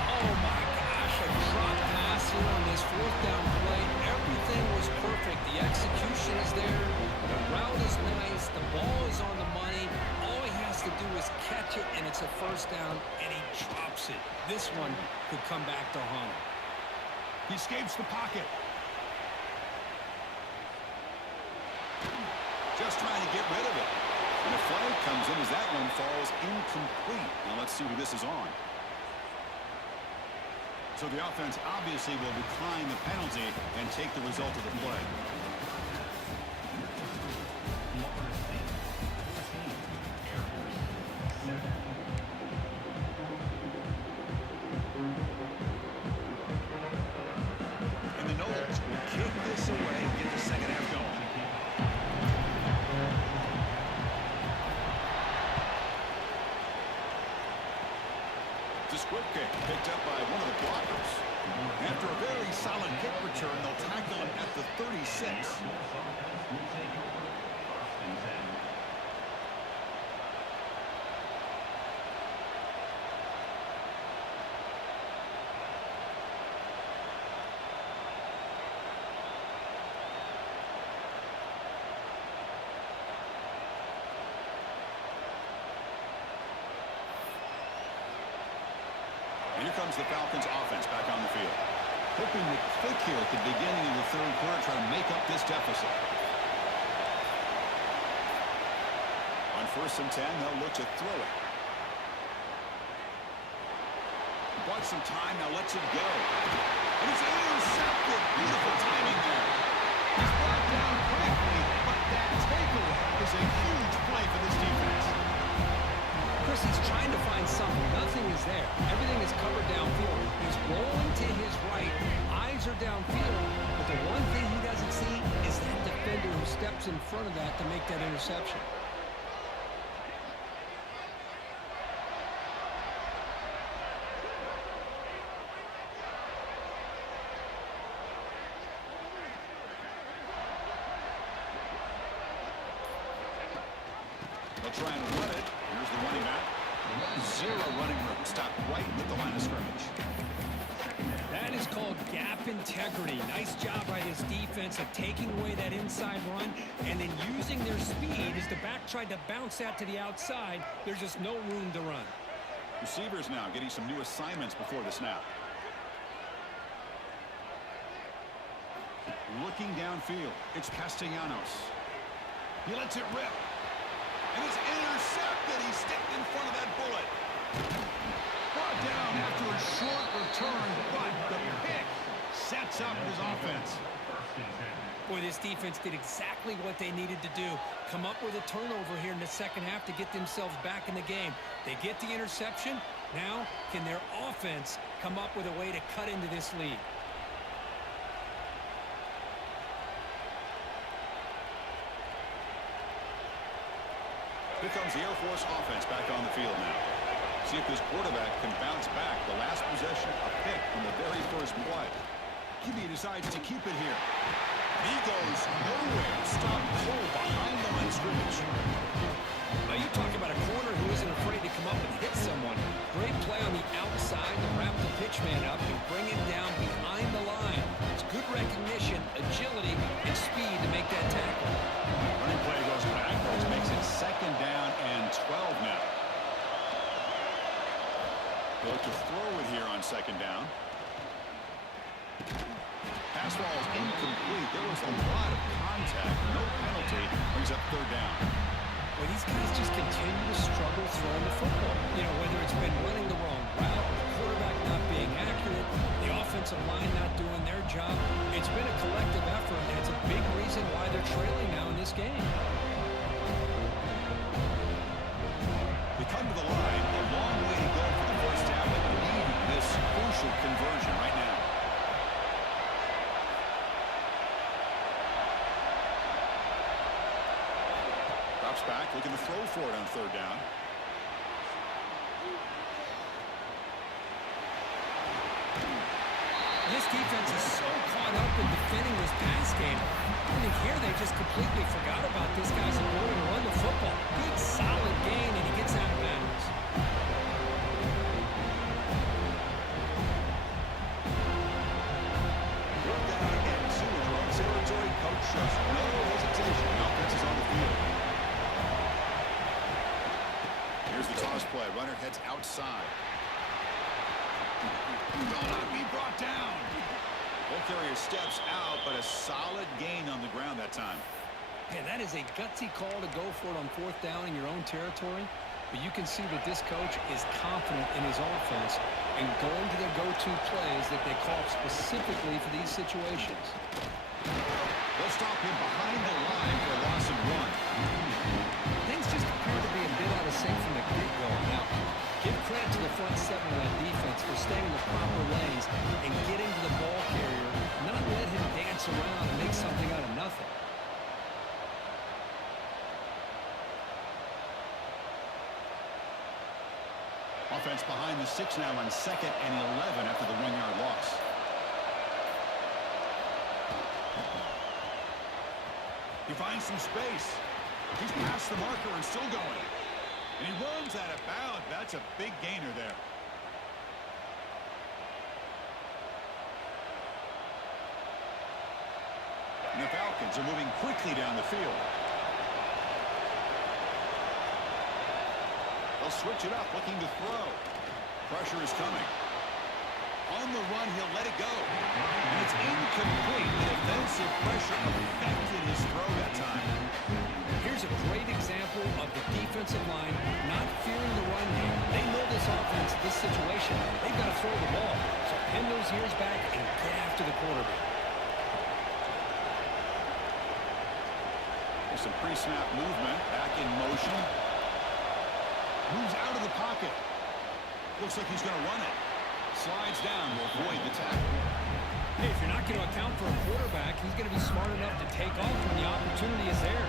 Oh, my gosh, a drop pass here on this fourth down play. Everything was perfect. The execution is there. The route is nice. The ball is on the money. All he has to do is catch it, and it's a first down, and he drops it. This one could come back to haunt him. He escapes the pocket. Just trying to get rid of it. And a flag comes in as that one falls incomplete. Now let's see who this is on. So the offense obviously will decline the penalty and take the result of the play. And the Nobles will kick this away and get the second half going. The squib kick picked up by one of the blockers. After a very solid kick return, they'll tackle him at the 36. Will take over first and 10. And here comes the Falcons offense back on the field. Hoping to click here at the beginning of the third quarter, trying to make up this deficit. On 1st and 10, they'll look to throw it. Bought some time, now lets it go. And it's intercepted. Beautiful timing there. He's brought down quickly, but that takeaway is a huge play for this defense. Chris, he's trying to find something. Nothing is there. Everything is covered downfield. He's rolling to his right. Eyes are downfield. But the one thing he doesn't see is that defender who steps in front of that to make that interception. They'll try and run it. Here's the running back. Zero running room. Stop right at the line of scrimmage. That is called gap integrity. Nice job by this defense of taking away that inside run and then using their speed as the back tried to bounce that to the outside. There's just no room to run. Receivers now getting some new assignments before the snap. Looking downfield. It's Castellanos. He lets it rip. And it's intercepted. He stepped in front of that bullet. Brought down after a short return, but the pick sets up his offense. Boy, this defense did exactly what they needed to do. Come up with a turnover here in the second half to get themselves back in the game. They get the interception. Now, can their offense come up with a way to cut into this lead? Here comes the Air Force offense back on the field now. See if this quarterback can bounce back. The last possession, a pick on the very first play. QB decides to keep it here. He goes nowhere. Stop cold behind the line of scrimmage. Now you talk about a corner who isn't afraid to come up and hit someone. Great play on the outside to wrap the pitchman up and bring him down behind the line. It's good recognition, agility, and speed to make that tackle. Running play goes backwards, makes it 2nd down and 12 now. They'll look to throw it here on 2nd down. Pass ball is incomplete. There was a lot of contact. No penalty. Brings up 3rd down. Well, these guys just continue to struggle throwing the football. You know, whether it's been running the wrong route, the quarterback not being accurate, the offensive line not doing their job. It's been a collective effort, and it's a big reason why they're trailing now in this game. They come to the line. A long way to go for the first down, but need this crucial conversion right now. Drops back, looking to throw for it on 3rd down. This defense is so caught up in defending this pass game. I think here they just completely forgot about this guy's ability to run the football. Good, solid gain, and he gets out of bounds. Third down and 2 in your own territory. Coach shows no hesitation. The offense is on the field. Here's the toss play. Runner heads outside. Will not be brought down. Ball carrier steps out, but a solid gain on the ground that time. Man, that is a gutsy call to go for it on 4th down in your own territory. But you can see that this coach is confident in his offense and going to their go-to plays that they call specifically for these situations. They'll stop him behind the line for a loss of 1. Things just appear to be a bit out of sync from the get-go. Now, give credit to the front 7 of that defense for staying in the proper lanes and getting to the ball carrier, not let him dance around and make something out of nothing. Offense behind the 6 now on 2nd and 11 after the 1-yard loss. He finds some space. He's past the marker and still going. And he runs out of bounds. That's a big gainer there. And the Falcons are moving quickly down the field. They'll switch it up, looking to throw. Pressure is coming. On the run, he'll let it go. And it's incomplete. The defensive pressure affected his throw that time. Here's a great example of the defensive line not fearing the run here. They know this offense, this situation. They've got to throw the ball. So pin those ears back and get after the quarterback. There's some pre-snap movement. Back in motion. Moves out of the pocket. Looks like he's going to run it. Slides down to avoid the tackle. Hey, if you're not going to account for a quarterback, he's going to be smart enough to take off when the opportunity is there.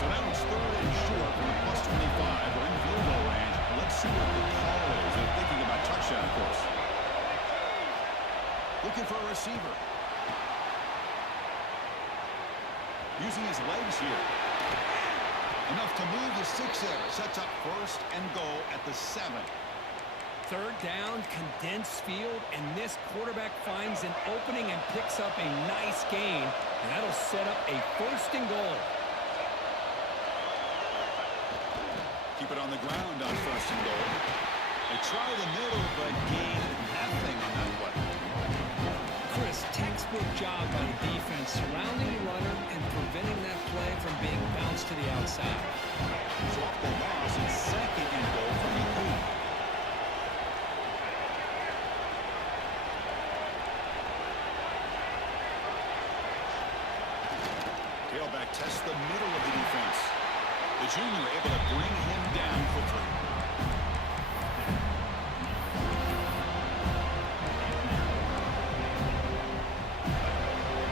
So now it's third and short from the +25. We're in field goal range. Let's see what the call is. They're thinking about touchdown, of course. Looking for a receiver. Using his legs here. Enough to move the 6-er. Sets up first and goal at the 7. Third down, condensed field, and this quarterback finds an opening and picks up a nice gain. And that'll set up a first and goal. Keep it on the ground on first and goal. They try the middle, but gain nothing on that play. Chris, textbook job by the defense, surrounding the runner and preventing that play from being bounced to the outside. So off the loss, it's second and goal from the coup. Tailback tests the middle of the defense. The junior able to bring him down quickly.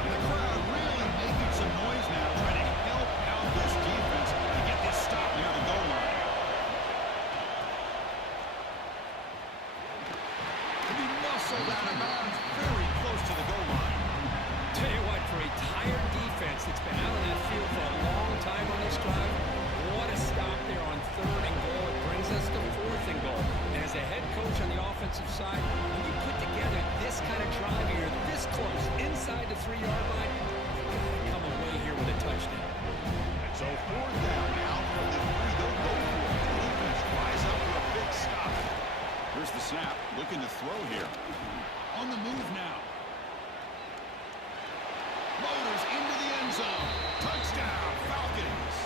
And the crowd really making some noise now, trying to help out this defense to get this stop near the goal line. To be muscled out of bounds, very close to the goal line. Tell you what, for a tired defense that's been out on that field for a long time on this drive, what a stop there on third and goal. It brings us to fourth and goal. And as a head coach on the offensive side, when you put together this kind of drive here, this close, inside the 3-yard line, you've got to come away here with a touchdown. And so fourth down now from the 3. They'll go for it. The defense rise up for a big stop. Here's the snap. Looking to throw here. On the move now. Motors into the end zone. Touchdown, Falcons.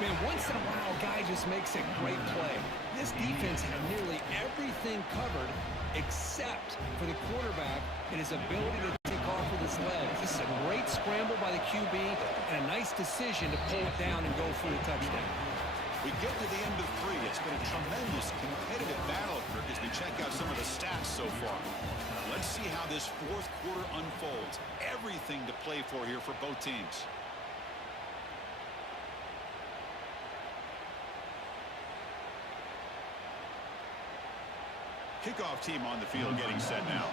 Man, once in a while, a guy just makes a great play. This defense had nearly everything covered except for the quarterback and his ability to take off with his legs. This is a great scramble by the QB and a nice decision to pull it down and go for the touchdown. We get to the end of 3. It's been a tremendous competitive battle, Kirk, as we check out some of the stats so far. Let's see how this fourth quarter unfolds. Everything to play for here for both teams. Kickoff team on the field getting set now.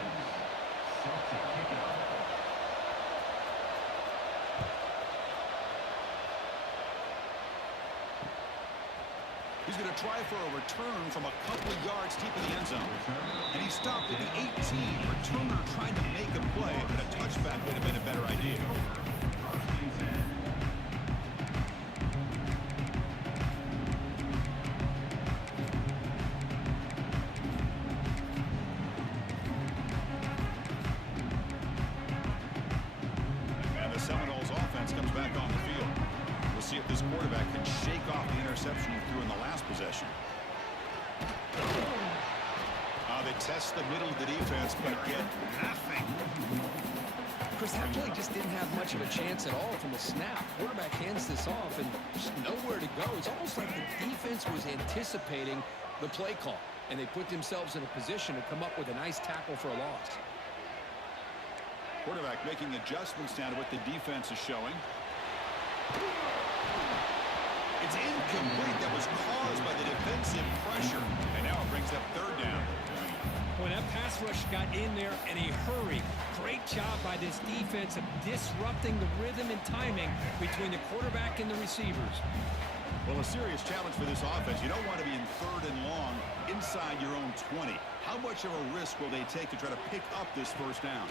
He's going to try for a return from a couple of yards deep in the end zone. And he stopped at the 18. Returner trying to make a play, but a touchback would have been a better idea. And the Seminoles offense comes back on the field. We'll see if this quarterback can shake off the interception he threw in the last possession. They test the middle of the defense, but get nothing. Chris, that play just didn't have much of a chance at all from the snap. Quarterback hands this off and just nowhere to go. It's almost like the defense was anticipating the play call, and they put themselves in a position to come up with a nice tackle for a loss. Quarterback making adjustments now to what the defense is showing. It's incomplete. That was caused by the defensive pressure. And now it brings up third down. When that pass rush got in there in a hurry, great job by this defense of disrupting the rhythm and timing between the quarterback and the receivers. Well, a serious challenge for this offense. You don't want to be in third and long inside your own 20. How much of a risk will they take to try to pick up this first down?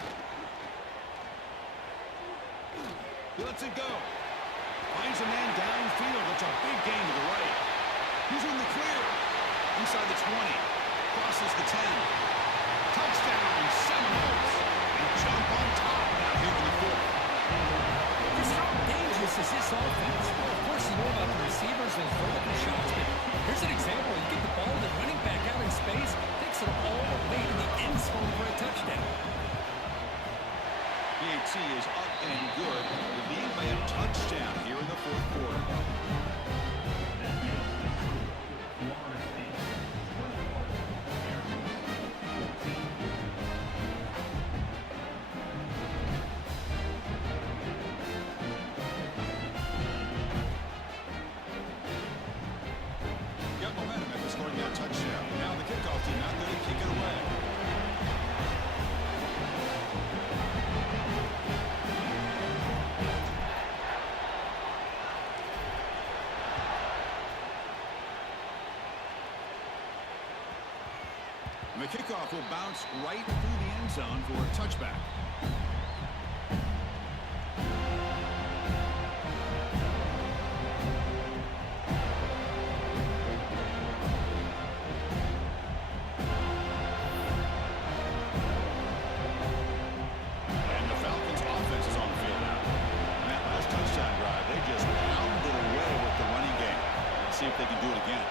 He lets it go. Finds a man downfield. It's a big gain to the right. He's in the clear. Inside the 20. crosses the 10. Touchdown, Seminoles. And jump on top now here in the fourth. Just how dangerous is this offense? Well, of course, you know about the receivers, those vertical shots, but here's an example. You get the ball, the running back out in space, takes it all the way to the end zone for a touchdown. PAT is up and good. The lead by a touchdown here in the fourth quarter. Got momentum after scoring that touchdown. Now the kickoff team out there to kick it away. And the kickoff will bounce right through the end zone for a touchback. And the Falcons' offense is on the field now. And that last touchdown drive, they just pounded away with the running game. Let's see if they can do it again.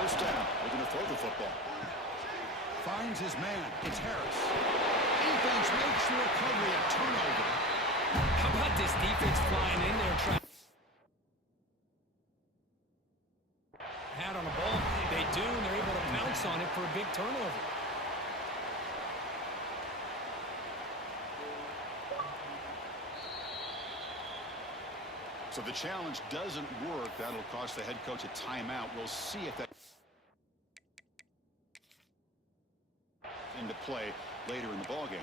First down, looking to throw the football. Finds his man. It's Harris. Defense makes the recovery, a turnover. How about this defense flying in there trying hat on the ball? They do, and they're able to pounce on it for a big turnover. So the challenge doesn't work. That'll cost the head coach a timeout. We'll see if that into play later in the ballgame.